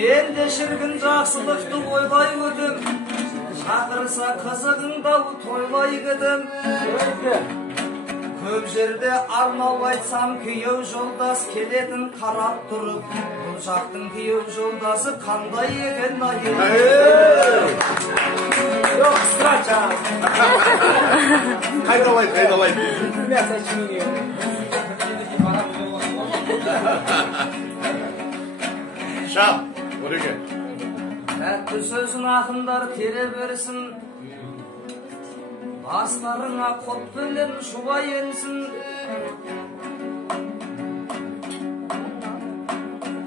мен де шіркін жақсылықты ойлай өтім, шақырса қызығыңда тойлай кетім. Көп жерде арнау айтсам күйеу жолдас келетін қарап тұрып, бұл жақтың күйеу жолдасы қандай екен айы. Жоқ, страча. Қайдалайды, қайдалайды. Шап, өреге. Тәтті сөзін ақындар тере берсін, бастарыңа қотпенен шұбай енсін.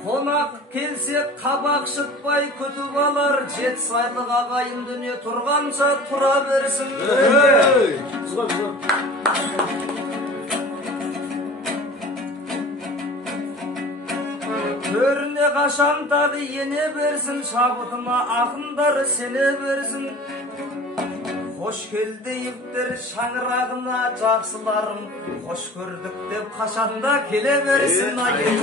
Қонақ келсе қабақ шытпай күтіп алар, жетісайлық ағайын дүние тұрғанша тұра берсін. Төріне қашандағы ене берсін, шабытыма ақындар сене берсін. Қош келдейіктер шаңырағына жақсыларым, қош көрдік деп қашанда келе берсін айын.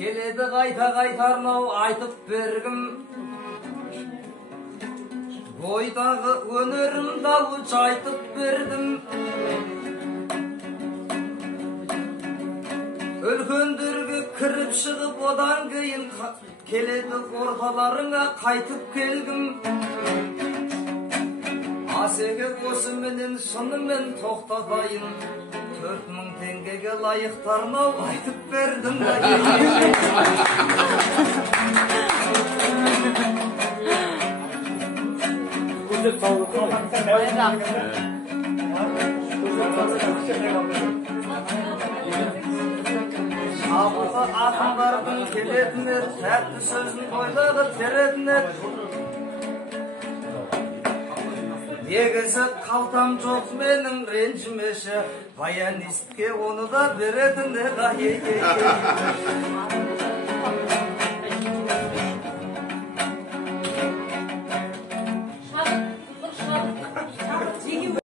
Келеді қайта арнау айтып бергім, бойдағы өнерім дауы жайтып бердім. Үлкендерге кіріп шығып, одан кейін келеді орталарыңа қайтып келгім. Асеге осы менен шынымен тоқтатайын, 4000 теңгеге лайықтарнау айтып бердім. Шабығы ақындардың келетіне, тәтті сөзін бойдағы теретіне. Негізі қалтам жоқ менің ренжімеші, баянистке оны да беретіне.